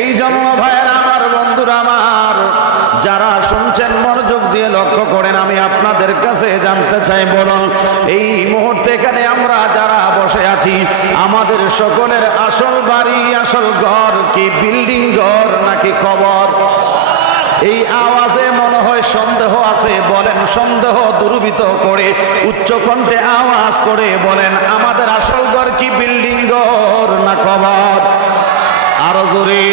এই জন্য ভাইয়ের আমার বন্ধুরা আমার, যারা শুনছেন, মনোযোগ দিয়ে লক্ষ্য করেন, আমি আপনাদের কাছে জানতে চাই, বলুন, এই মুহূর্তে এখানে আমরা যারা বসে আছি, আমাদের সকলের আসল বাড়ি, আসল ঘর কি, বিল্ডিং ঘর নাকি কবর? এই আওয়াজে মনে হয় সন্দেহ আছে, বলেন, সন্দেহ দুর্বৃত করে, উচ্চ কণ্ঠে আওয়াজ করে বলেন, আমাদের আসল ঘর কি, বিল্ডিং ঘর না কবর? আরও জোরে।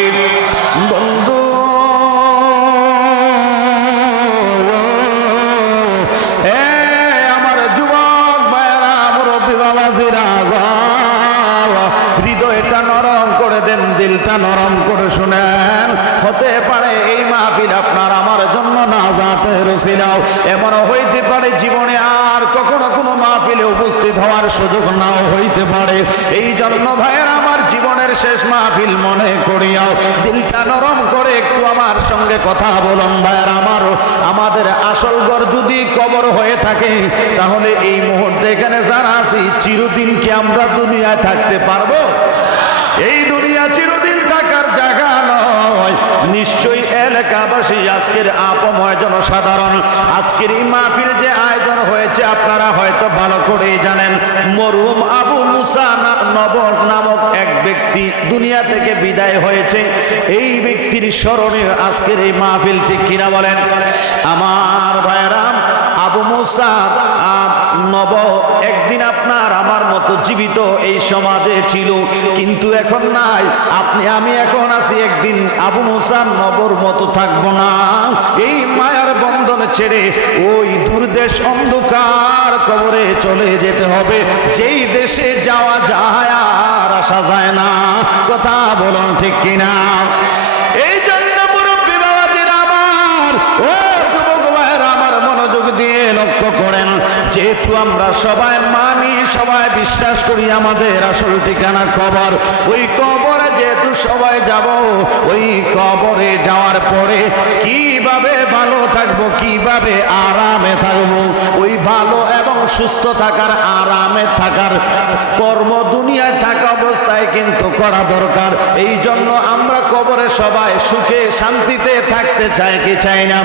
সুযোগ নাও হইতে পারে। এই জন্য ভাইয়ের, আমার জীবনের শেষ মাহফিল মনে করিয়াও, দিলটা নরম করে একটু আমার সঙ্গে কথা বলুন ভাইয়ের, আমারও, আমাদের আসল ঘর যদি কবর হয়ে থাকে, তাহলে এই মুহূর্তে এখানে যারা আছি, চিরদিন কি আমরা দুনিয়ায় থাকতে পারব? এই দুনিয়া চিরদিন থাকার জায়গা নয়। নিশ্চয়ই এলাকাবাসী, আজকের আপময় জনসাধারণ, আজকের এই মাহফিল যে আয়োজন হয়েছে, আপনারা হয়তো ভালো করেই জানেন মরুম আবু মুসা নব নামক এক ব্যক্তি দুনিয়া থেকে বিদায় হয়েছে। এই ব্যক্তির স্মরণে আজকের এই মাহফিল ঠিক কিনা বলেন? আমার ভাইরাম আবু মুসা নব একদিন আপনার আমার মতো জীবিত এই সমাজে ছিল, কিন্তু এখন নাই। আপনি, আমি এখন আছি একদিন আবু মুসার নবর মতো থাকব না। এই মায়ার বন্ধন ছেড়ে ওই দূরদেশ অন্ধকার কবরে চলে যেতে হবে। যেই দেশে যাওয়া যায় আর আসা যায় না। কথা বলুন ঠিক কিনা? যেহেতু আমরা সবাই মানি, সবাই বিশ্বাস করি আমাদের আসল ঠিকানা কবর। ওই কবরে যেহেতু সবাই যাব, ওই কবরে যাওয়ার পরে কীভাবে ভালো থাকব, কীভাবে আরামে থাকব, ওই ভালো এবং সুস্থ থাকার, আরামে থাকার কর্ম দুনিয়ায় থাকা অবস্থায় কিন্তু করা দরকার। এই জন্য আমরা কবরে সবাই সুখে শান্তিতে থাকতে চাই কি চাই না?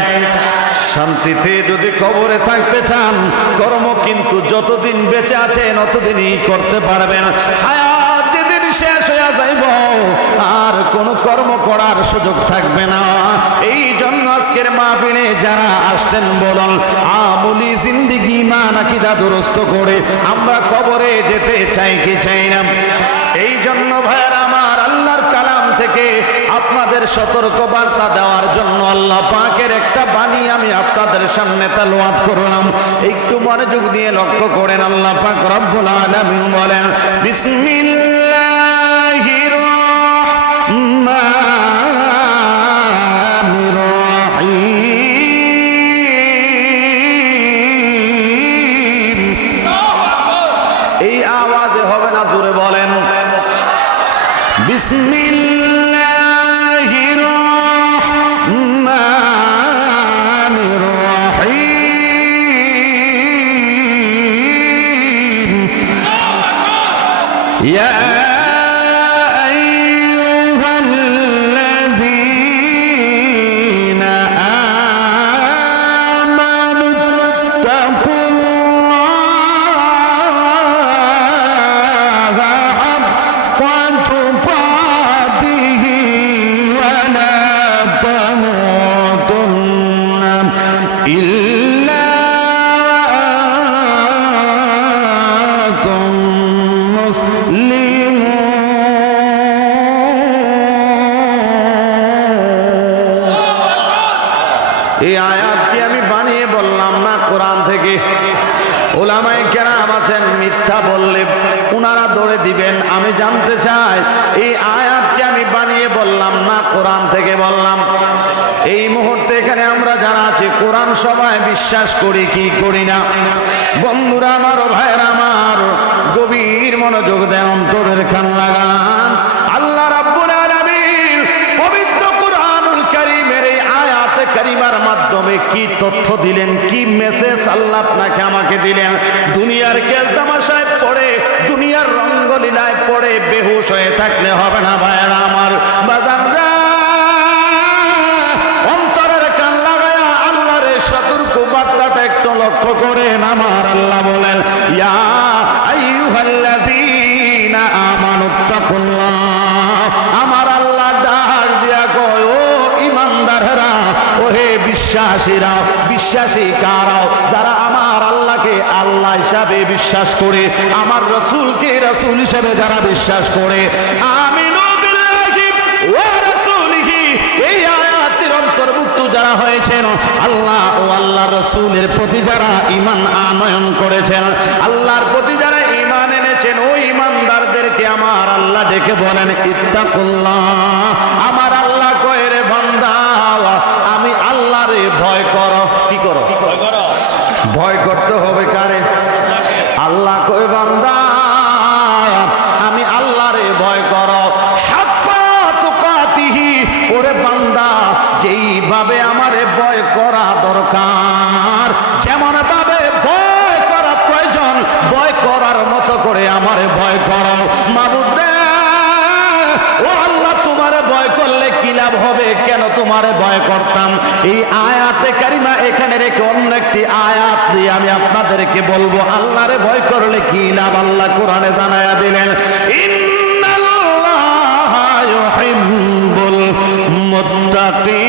শান্তিতে যদি কবরে থাকতে চান, কর্ম কিন্তু যতদিন বেঁচে আছেন ততদিনই করতে পারবেন। হায়াত যেদিন শেষ হয়ে যাইব, আর কোনো কর্ম করার সুযোগ থাকবে না। এই জন্য আজকের মাহফিলে যারা আসতেন বলুন, আমলি জিন্দিগি মা নাকি দুরস্ত করে আমরা কবরে যেতে চাই কি চাই না? জন্য ভাইয়ের, আমার আল্লাহর কালাম থেকে আপনাদের সতর্ক বার্তা দেওয়ার জন্য আল্লাহ পাকের একটা বাণী আমি আপনাদের সামনে তালুয়াদ করলাম। একটু মনোযোগ দিয়ে লক্ষ্য করেন, আল্লাহ পাক রব্বুল আলামিন বলেন বিসমিল্লাহির حسن এই আয়াত কি আমি বানিয়ে বললাম না কোরআন থেকে। ওলামাই কেরাম আছেন, মিথ্যা বললে উনারা ধরে দিবেন। আমি জানতে চাই, এই আয়াতকে আমি বানিয়ে বললাম না কোরআন থেকে বললাম। এই মুহূর্তে এখানে আমরা যারা আছি, কোরআন সবাই বিশ্বাস করি কি করি না? বন্ধুরা আমার, ভাইয়ের আমার, গভীর মনোযোগ দেন, অন্তরের খান লাগান। কি তথ্য দিলেন? কি মেসেজ আল্লাহ আপনাকে আমাকে দিলেন? দুনিয়ার খেল তামাশায় পড়ে, দুনিয়ার রঙ্গলীলায় পড়ে বেহুশ হয়ে থাকলে হবে না ভাইয়েরা আমার। বাজানরা অন্তরের কান লাগায়া আল্লাহরের সতর্ক বার্তাটা একটু লক্ষ্য করেন আমার আল্লাহ বলেন, ইয়া বিশ্বাসীরা, বিশ্বাসী কারাও যারা আমার আল্লাহকে আল্লাহ হিসাবে বিশ্বাস করে, আমার রসুলকে রসুল হিসাবে যারা বিশ্বাস করে। অন্তর্ভুক্ত যারা হয়েছেন, আল্লাহ ও আল্লাহ রসুলের প্রতি যারা ইমান আনয়ন করেছেন, আল্লাহর প্রতি যারা ইমান এনেছেন, ওই ইমানদারদেরকে আমার আল্লাহ ডেকে বলেন, ইত্তাকুল্লাহ। আমার আল্লাহ কয় ভয় করো। কি করো? ভয় করতে হবে কারে? আল্লাহ কই বান্দা আমি আল্লাহরে ভয় করো। ওরে বান্দা যেইভাবে আমারে ভয় করা দরকার যেমন ভাবে ভয় করা প্রয়োজন ভয় করার মতো করে আমারে ভয় করো মাবুদ লাভ হবে, কেন তোমারে ভয় করতাম? এই আয়াতে কারিমা এখানে রেখে অন্য একটি আয়াত দিয়ে আমি আপনাদেরকে বলব, আল্লাহরে ভয় করলে কি লাভ? আল্লাহ কোরআনে জানায়া দিলেন, ইন্নাল্লাহা ইউহিব্বুল মুত্তাকিন।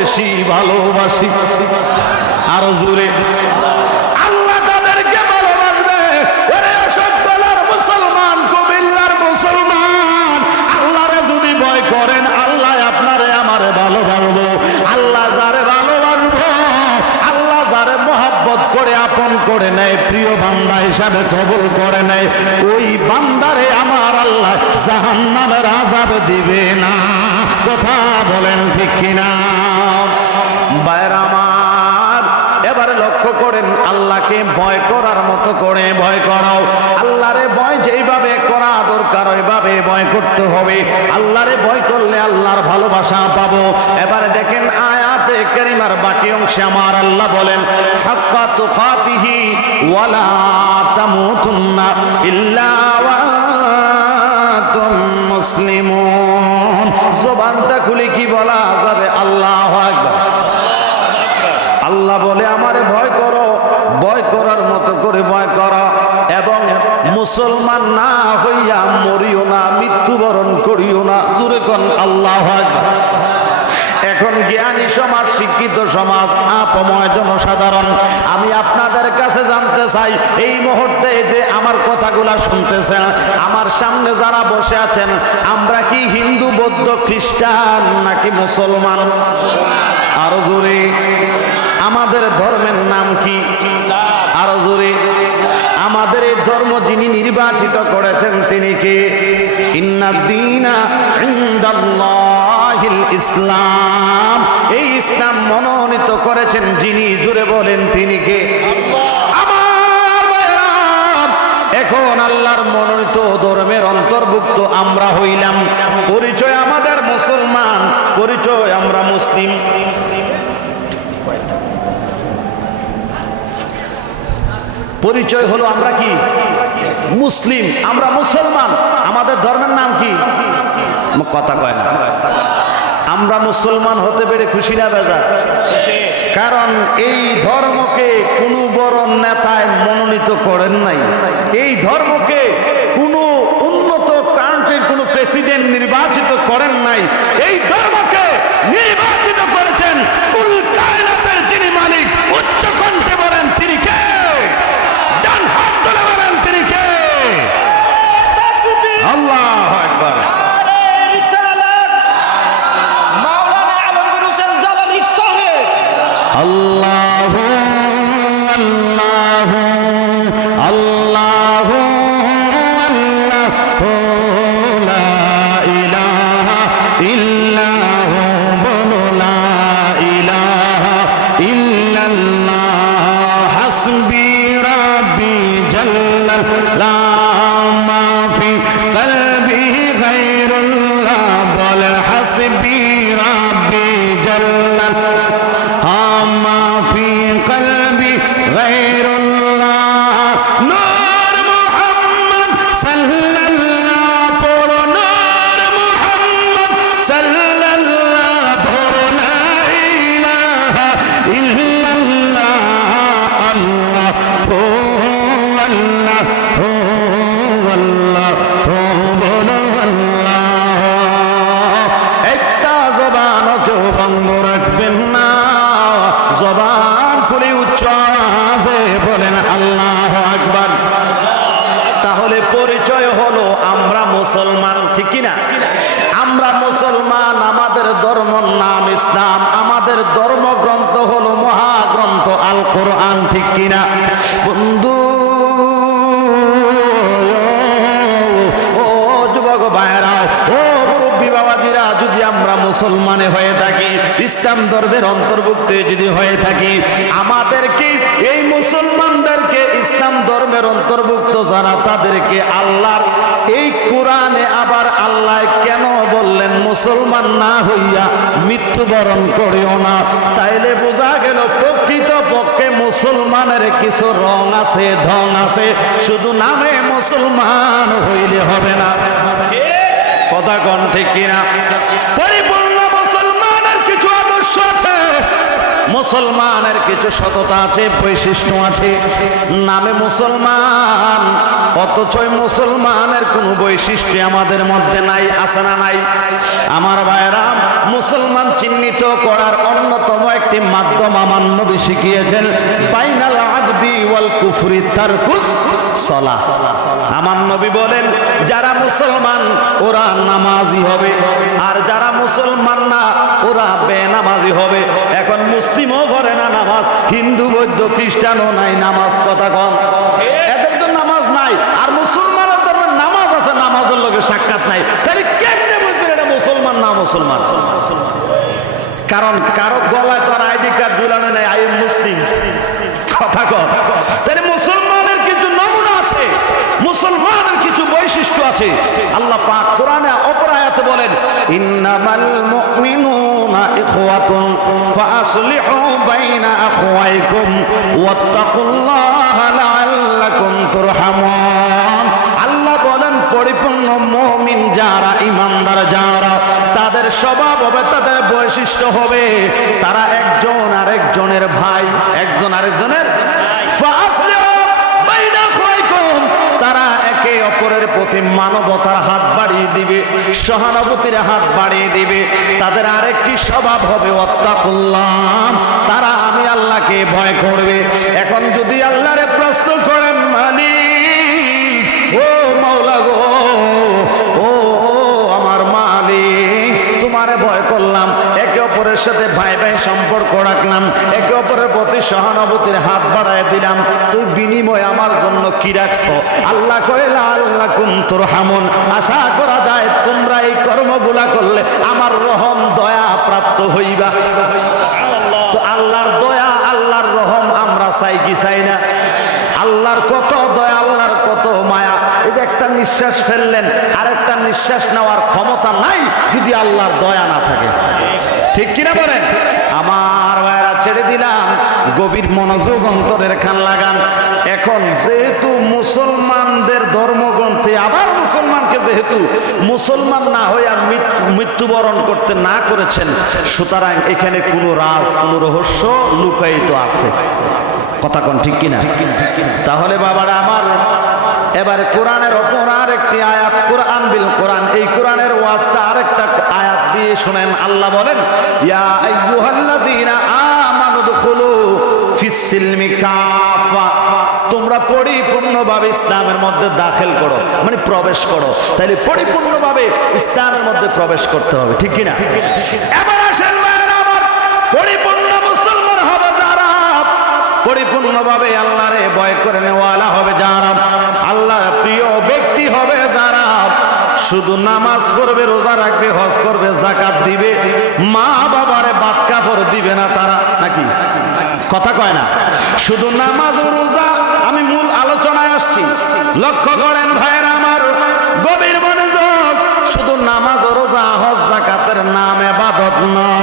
বেশি ভালোবাসি। আরও জুড়ে করে আপন করে প্রিয় হিসাবে করে নেয়, ওই বান্দারে আমার আল্লাহ জাহান্নামের আজাব দিবে না। কথা বলেন ঠিক কিনা? করেন, আল্লাহকে ভয় করার মতো করে ভয় করাও। আল্লাহরে ভয় যেইভাবে করা দরকার, ওইভাবে ভয় করতে হবে। আল্লাহরে ভয় করলে আল্লাহর ভালোবাসা পাবো। এবারে দেখেন আয়াতে কারিমার বাকি অংশে আমার আল্লাহ বলেন, হাক্কা তুকাতিহি ওয়ালা জবানটা খুলে কি বলা এখন জ্ঞানী সমাজ, শিক্ষিত সমাজ, আপময় জনসাধারণ, আমি আপনাদের কাছে জানতে চাই, এই মুহূর্তে যে আমার কথাগুলা শুনতেছেন, আমার সামনে যারা বসে আছেন, আমরা কি হিন্দু, বৌদ্ধ, খ্রিস্টান নাকি মুসলমান? আরও জোরে। আমাদের ধর্মের নাম কি? আরও জোরে। আমাদের এই ধর্ম যিনি নির্বাচিত করেছেন, তিনি কে? ইসলাম। এই ইসলাম মনোনীত করেছেন যিনি, জুড়ে বলেন তিনি কে? এখন আল্লাহর মনোনীত ধর্মের অন্তর্ভুক্ত আমরা হইলাম। পরিচয় আমাদের মুসলমান, পরিচয় আমরা মুসলিম। পরিচয় হলো আমরা কি? মুসলিম, আমরা মুসলমান। আমাদের ধর্মের নাম কি? কথা কয় না। আমরা মুসলমান হতে পেরে খুশি না, বেজা? কারণ এই ধর্মকে কোনো বড় নেতায় মনোনীত করেন নাই। এই ধর্মকে কোনো উন্নত কান্ট্রির কোনো প্রেসিডেন্ট নির্বাচিত করেন নাই। এই ধর্মকে নির্বাচিত করেছেন ধর্মগ্রন্থ হলো মহাগ্রন্থ আল কোরআন ঠিক কিনা? বন্ধু, ও যুবক ভাইরা ও মুরব্বী বাবাজিরা, যদি আমরা মুসলমানে হয়ে থাকি, ইসলাম ধর্মের অন্তর্ভুক্ত যদি হয়ে থাকি, আমাদেরকে, এই মুসলমানদেরকে ইসলাম ধর্মের অন্তর্ভুক্ত যারা, তাদেরকে আল্লাহর এই কোরআনে আবার আল্লাহ কেন বললেন, মুসলমান না হইয়া মৃত্যুবরণ করিও না? তাইলে বোঝা গেল প্রকৃত পক্ষে মুসলমানের কিছু রং আছে, ধং আছে, শুধু নামে মুসলমান হইলে হবে না। কথা কন ঠিক কিনা? পরিপূর্ণ মুসলমানের কিছু আদর্শ আছে। মুসলমানের কিছু সততা আছে, বৈশিষ্ট্য আছে। নামে মুসলমান অথচ মুসলমানের কোনো বৈশিষ্ট্য আমাদের মধ্যে নাই, আছে না নাই। আমার ভাইরা মুসলমান চিহ্নিত করার অন্যতম একটি মাধ্যম আমার নবী শিখিয়েছেন, বাইনাল আমার নবী বলেন, যারা মুসলমান, ওরা নামাজি হবে। আর যারা মুসলমান না, ওরা বেনামাজি হবে। এখন মুসলিমও করে না নামাজ, হিন্দু, বৌদ্ধ, খ্রিস্টানও নাই, নামাজ কথা কম। এদের তো নামাজ নাই, আর মুসলমানের ধর্মের নামাজ আছে, নামাজের লোকের সাক্ষাৎ নাই। তাহলে কেমনে বুঝবেন এটা মুসলমান না মুসলমান? কারণ কারও গলায় তো আর আইডি কার্ড ঝুলানো নাই, আই মুসলিম। কথা কথা তাহলে মুসলমানের কিছু নমুনা আছে, মুসলমানের কিছু বৈশিষ্ট্য আছে। আল্লাহ পাক কোরআনে অপরায়াত বলেন, ইন্নামাল মুমিনুনা ইখওয়াতুন ফাসলিহু বাইনা আখওয়াইকুম, ওয়াত্তাকুল্লাহা লাআল্লাকুম তুরহামুন। মমিন যারা, ইমানদার যারা, তাদের স্বভাব হবে, তাদের বৈশিষ্ট্য হবে। তারা একজন আরেকজনের ভাই, একজন আরেকজনের। তারা একে অপরের প্রতি মানবতার হাত বাড়িয়ে দিবে, সহানুভূতির হাত বাড়িয়ে দিবে। তাদের আরেকটি স্বভাব হবে অত্যাকুল্লাহ তারা আমি আল্লাহকে ভয় করবে। এখন যদি আল্লাহরে প্রশ্ন করেন সাথে ভাই ভাই সম্পর্ক রাখলাম, একে অপরের প্রতি সহানুভূতির হাত বাড়ায় দিলাম। তুই বিনিময় আমার জন্য কি রাখছ? আল্লাহ কইলা আল্লাহ কুম তোর হামন আশা করা যায় তোমরা এই কর্মগুলা করলে আমার রহম, দয়া প্রাপ্ত হইবা। তো আল্লাহর দয়া, আল্লাহর রহম আমরা চাই কি চাই না? আল্লাহর কত দয়া, আল্লাহর কত মায়া। এই যে একটা নিঃশ্বাস ফেললেন নিঃশ্বাস নেওয়ার ক্ষমতা নাই যদি আল্লাহর দয়া না থাকে। ঠিক কিনা বলেন? আমার ভাইরা ছেড়ে দিলাম, গভীর মনোযোগ অন্তরের খান লাগান। এখন যেহেতু মুসলমানদের ধর্মগ্রন্থে আবার মুসলমানকে যেহেতু মুসলমান না হয়ে মৃত্যুবরণ করতে না করেছেন, সুতরাং এখানে কোনো রাজ, কোনো রহস্য লুকায়িত আছে। কথা কোন ঠিক কিনা? তাহলে বাবারা আমার এবারে কোরআনের ওপর আর একটি আয়াত কোরআন বিল কোরআন এই কোরআনের ওয়াজটা আরেকটা আয়াত দিয়ে শুনেন, আল্লাহ বলেন তোমরা পরিপূর্ণভাবে ইসলামের মধ্যে দাখিল করো মানে প্রবেশ করো। তাহলে পরিপূর্ণভাবে ইসলামের মধ্যে প্রবেশ করতে হবে, ঠিক কিনা? এবার আসেন পরিপূর্ণ মুসলমান হবে যারা। পরিপূর্ণভাবে আল্লাহরে ভয় করে নেওয়ালা হবে যারা। আল্লাহর প্রিয় শুধু নামাজ পড়বে, রোজা রাখবে, হজ করবে জাকাত দিবে। মা বাবারে বাদ কাপড় দিবে না তারা, নাকি? কথা কয় না। শুধু নামাজ ও রোজা, আমি মূল আলোচনায় আসছি। লক্ষ্য করেন ভাইয়ের আমার গভীর মনোযোগ। শুধু নামাজ ও রোজা, হজ জাকাতের নাম এবাদত নয়।